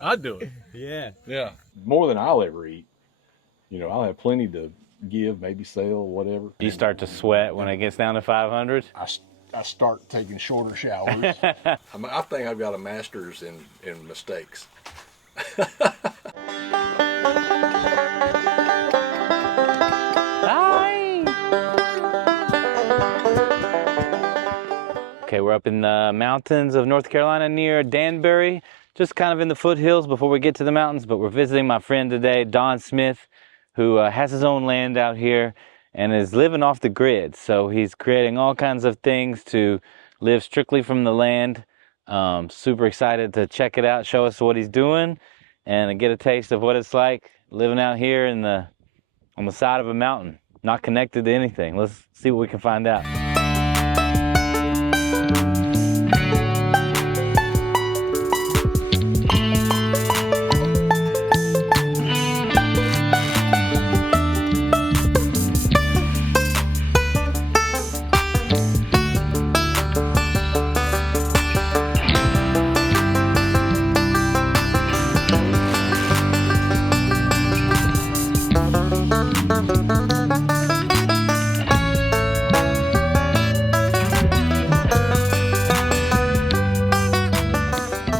I'd do it. Yeah. Yeah. More than I'll ever eat. You know, I'll have plenty to give, maybe sell, whatever. You start to sweat when it gets down to 500? I start taking shorter showers. I think I've got a master's in mistakes. Okay, we're up in the mountains of North Carolina near Danbury, just kind of in the foothills before we get to the mountains, but we're visiting my friend today, Don Smith, who has his own land out here and is living off the grid. So he's creating all kinds of things to live strictly from the land. Super excited to check it out, show us what he's doing, and get a taste of what it's like living out here on the side of a mountain, not connected to anything. Let's see what we can find out.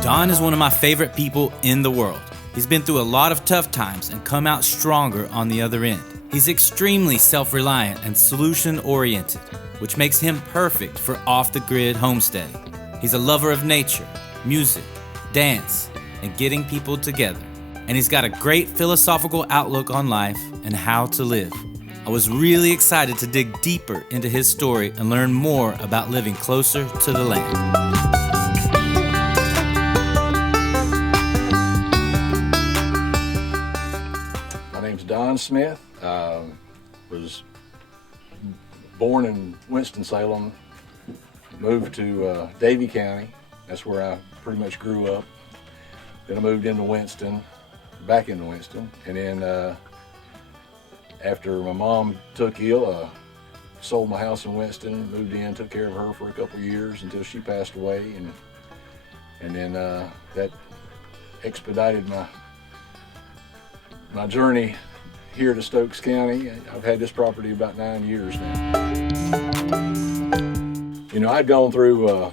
Don is one of my favorite people in the world. He's been through a lot of tough times and come out stronger on the other end. He's extremely self-reliant and solution-oriented, which makes him perfect for off-the-grid homesteading. He's a lover of nature, music, dance, and getting people together. And he's got a great philosophical outlook on life and how to live. I was really excited to dig deeper into his story and learn more about living closer to the land. Don Smith, was born in Winston-Salem, moved to Davie County. That's where I pretty much grew up. Then I moved into Winston, back into Winston, and then after my mom took ill, sold my house in Winston, moved in, took care of her for a couple years until she passed away, and then that expedited my journey here to Stokes County. I've had this property about 9 years now. You know, I'd gone through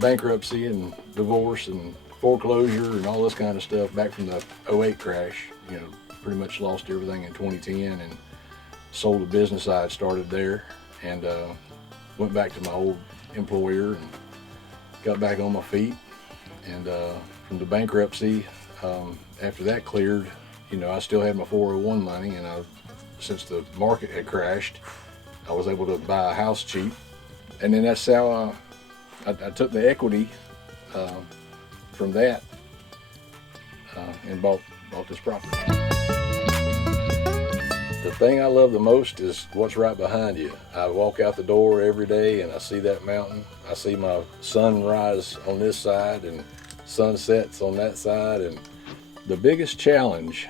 bankruptcy and divorce and foreclosure and all this kind of stuff back from the '08 crash. You know, pretty much lost everything in 2010 and sold a business I had started there, and went back to my old employer and got back on my feet. And from the bankruptcy, after that cleared, you know, I still had my 401 money, and since the market had crashed, I was able to buy a house cheap. And then that's how I took the equity from that and bought this property. The thing I love the most is what's right behind you. I walk out the door every day and I see that mountain. I see my sunrise on this side and sunsets on that side. And the biggest challenge,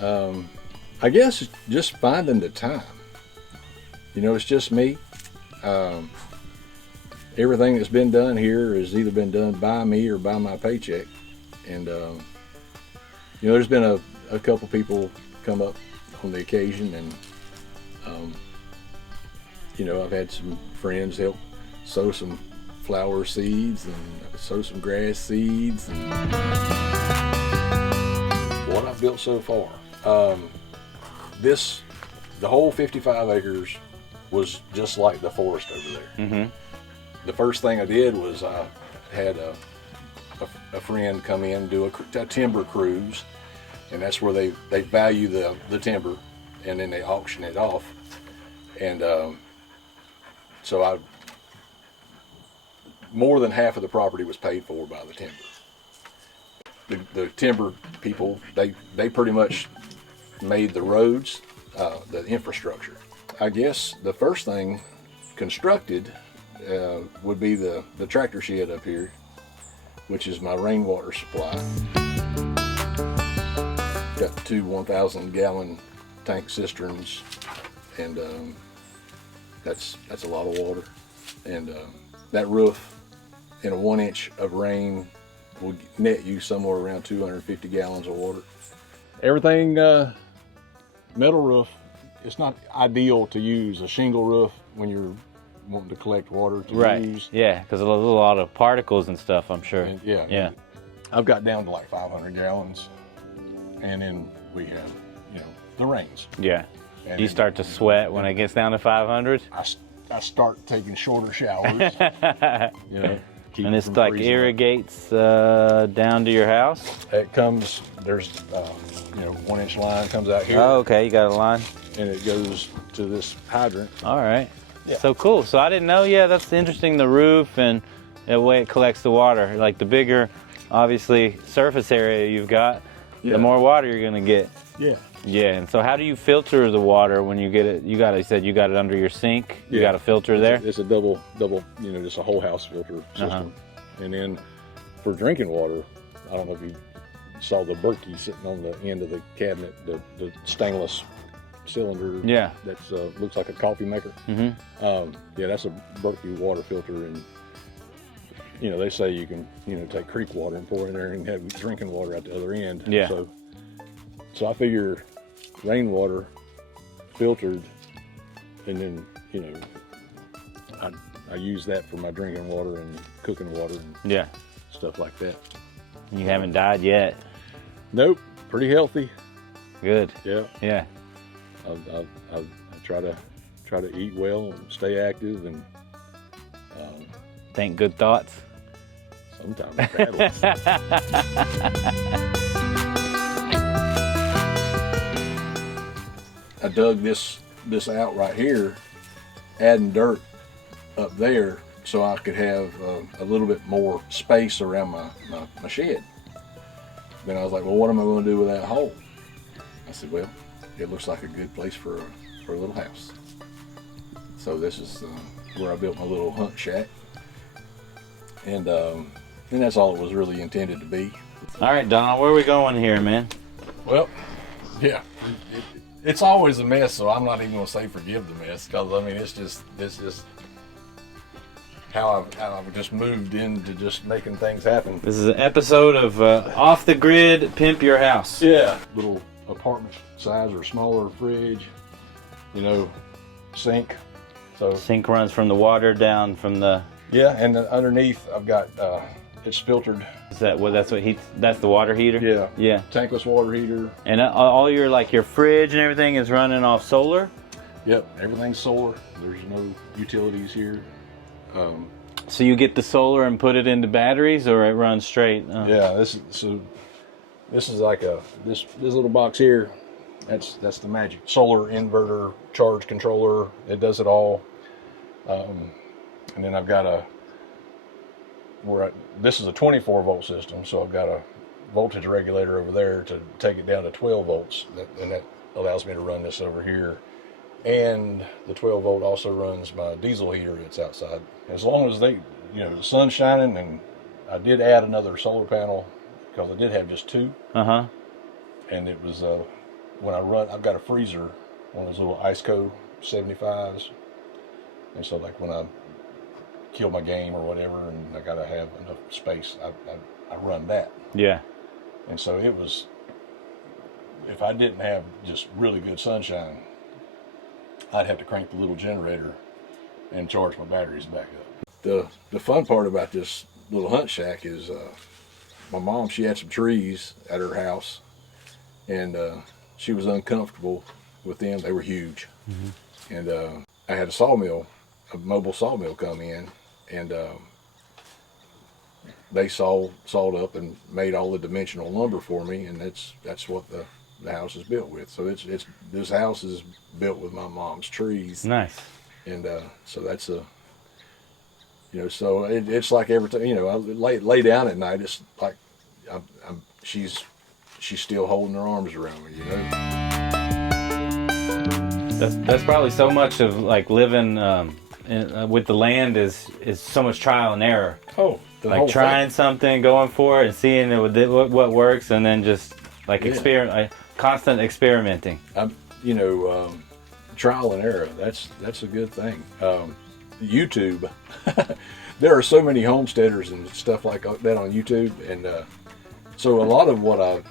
I guess, is just finding the time. You know, it's just me. Everything that's been done here has either been done by me or by my paycheck. And, you know, there's been a couple people come up on the occasion, and, you know, I've had some friends help sow some flower seeds and sow some grass seeds. And what I've built so far, the whole 55 acres was just like the forest over there. Mm-hmm. The first thing I did was I had a friend come in and do a timber cruise, and that's where they value the timber, and then they auction it off. And so more than half of the property was paid for by the timber. The timber people, they pretty much made the roads, the infrastructure. I guess the first thing constructed would be the tractor shed up here, which is my rainwater supply. Got 2 1,000-gallon tank cisterns, and that's a lot of water. And that roof, in a 1 inch of rain, will net you somewhere around 250 gallons of water. Everything metal roof, it's not ideal to use a shingle roof when you're wanting to collect water to use. Yeah, because there's a lot of particles and stuff, I'm sure. And yeah. Yeah. I've got down to like 500 gallons, and then we have, the rains. Yeah. And Do you start to sweat when it gets down to 500? I start taking shorter showers. And it's like irrigates down to your house? It comes, there's 1 inch line comes out here. Oh, okay, you got a line. And it goes to this hydrant. All right. Yeah. So cool. So I didn't know. Yeah, that's interesting. The roof and the way it collects the water. Like the bigger, obviously, surface area you've got, the more water you're gonna get. Yeah. Yeah. And so how do you filter the water when you get it? You said you got it under your sink. You got a filter there. It's a double, just a whole house filter system. And then for drinking water, I don't know if you saw the Berkey sitting on the end of the cabinet, the stainless cylinder. Yeah. That's looks like a coffee maker. Mm-hmm. That's a Berkey water filter, and they say you can take creek water and pour in there and have drinking water at the other end. Yeah. So I figure rainwater filtered, and then I use that for my drinking water and cooking water and stuff like that. You haven't died yet. Nope, pretty healthy. Good. Yeah. Yeah. I try to eat well and stay active, and think good thoughts. Sometimes bad ones. I dug this out right here, adding dirt up there so I could have a little bit more space around my shed. Then I was like, well, what am I going to do with that hole? I said, well, it looks like a good place for a little house. So this is where I built my little hunt shack, and that's all it was really intended to be. All right, Donald, where are we going here, man? Well, yeah, it's always a mess, so I'm not even going to say forgive the mess, because I mean it's just how I've just moved into just making things happen. This is an episode of Off the Grid Pimp Your House. Yeah, little apartment size or smaller fridge, sink. So Sink runs from the water down from the. Yeah, and underneath I've got it's filtered. Is that what? That's what heats. That's the water heater. Yeah. Yeah. Tankless water heater. And all your fridge and everything is running off solar. Yep, everything's solar. There's no utilities here. So you get the solar and put it into batteries, or it runs straight? Yeah, this is like this little box here. That's the magic. Solar inverter, charge controller. It does it all. And then I've got this is a 24 volt system, so I've got a voltage regulator over there to take it down to 12 volts, and that allows me to run this over here. And the 12 volt also runs my diesel heater that's outside. As long as the sun's shining, and I did add another solar panel because I did have just two. And it was when I run, I've got a freezer, one of those little IceCo 75s, and so like when I kill my game or whatever, and I gotta have enough space, I run that. Yeah. And so it was, if I didn't have just really good sunshine, I'd have to crank the little generator and charge my batteries back up. The fun part about this little hunt shack is my mom, she had some trees at her house, and she was uncomfortable with them. They were huge. Mm-hmm. And I had a mobile sawmill come in, and they sawed up and made all the dimensional lumber for me, and that's what the house is built with. So this house is built with my mom's trees. Nice. And so that's so it's like every time I lay down at night, it's like she's still holding her arms around me. That's probably so much of like living with the land is so much trial and error. Oh, like trying something, going for it, and seeing what works, and then just like constant experimenting. Trial and error. That's a good thing. YouTube. there are so many homesteaders and stuff like that on YouTube, and so a lot of what I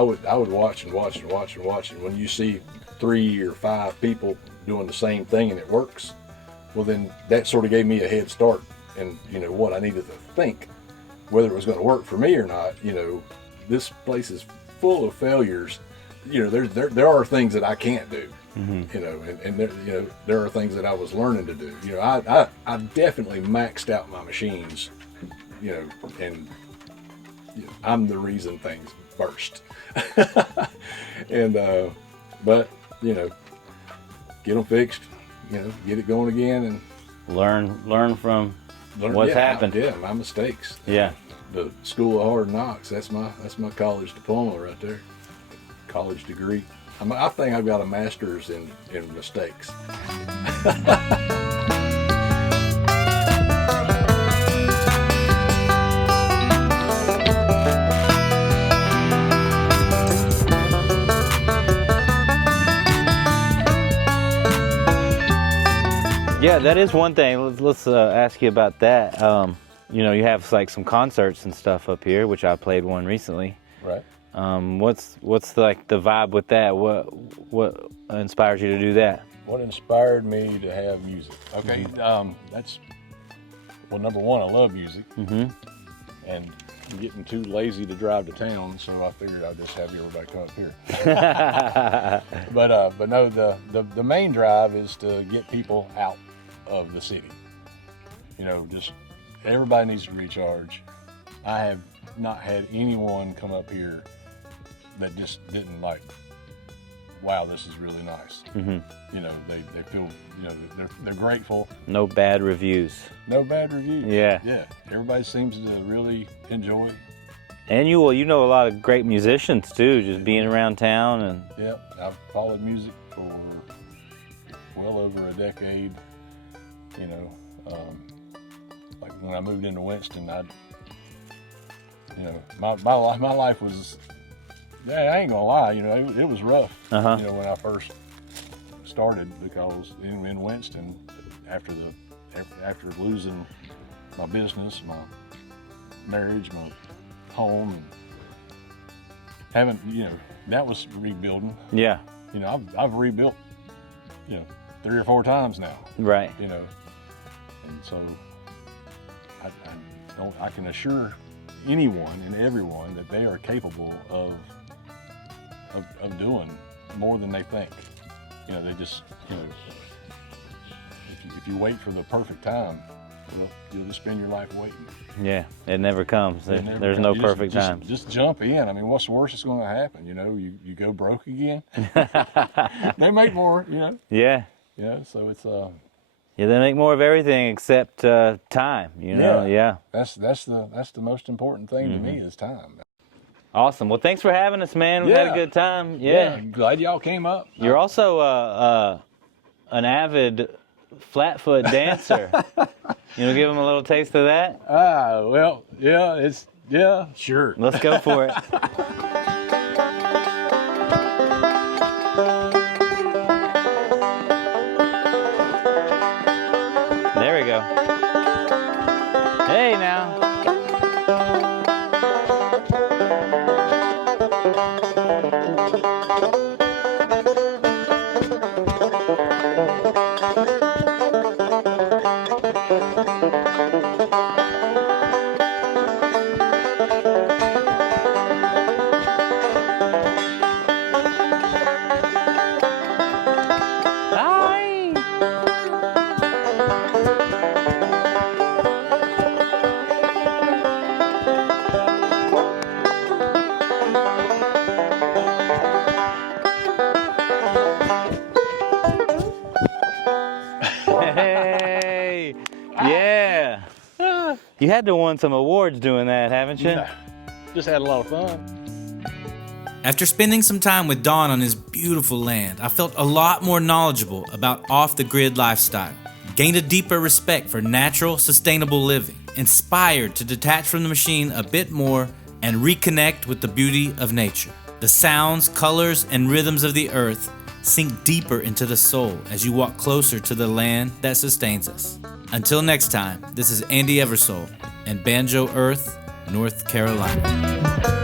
would watch and watch and watch and watch, and when you see 3 or 5 people doing the same thing and it works, well then that sort of gave me a head start, and what I needed to think, whether it was going to work for me or not. This place is full of failures. There are things that I can't do. And there are things that I was learning to do. I definitely maxed out my machines, and I'm the reason things burst. And but get them fixed, get it going again, and learn from what's happened. Yeah, my mistakes. Yeah. The School of Hard Knocks. That's my college diploma right there. College degree. I think I've got a master's in mistakes. Yeah, that is one thing. Let's ask you about that. You have like some concerts and stuff up here, which I played one recently. Right. What's like the vibe with that? What inspires you to do that? What inspired me to have music? Okay, that's number one. I love music, and I'm getting too lazy to drive to town, so I figured I'd just have everybody come up here. But no, the main drive is to get people out of the city. Just everybody needs to recharge. I have not had anyone come up here that just didn't like, wow, this is really nice. They feel, they're grateful. No bad reviews. No bad reviews. Yeah. Yeah. Everybody seems to really enjoy. And you know a lot of great musicians too, just being around town. And yeah, I've followed music for well over a decade. Like when I moved into Winston, my life was, I ain't gonna lie, it was rough. When I first started, because in Winston, after losing my business, my marriage, my home, and having, that was rebuilding. Yeah. I've rebuilt, 3 or 4 times now. Right. And so I can assure anyone and everyone that they are capable of doing more than they think. They just, if you wait for the perfect time, well, you'll just spend your life waiting. Yeah, it never comes. There's no perfect time. Just jump in. I mean, what's the worst that's going to happen? You go broke again. They make more. Yeah. Yeah. So it's Yeah, they make more of everything except time. Yeah. That's the most important thing to me is time. Awesome. Well, thanks for having us, man. We had a good time. Yeah. Glad y'all came up. You're also an avid flatfoot dancer. Give them a little taste of that? Well, yeah, sure. Let's go for it. There we go. Hey, now. Hey, yeah. You had to win some awards doing that, haven't you? Yeah. Just had a lot of fun. After spending some time with Don on his beautiful land, I felt a lot more knowledgeable about off-the-grid lifestyle, gained a deeper respect for natural, sustainable living, inspired to detach from the machine a bit more and reconnect with the beauty of nature. The sounds, colors, and rhythms of the earth sink deeper into the soul as you walk closer to the land that sustains us. Until next time, this is Andy Eversole and Banjo Earth, North Carolina.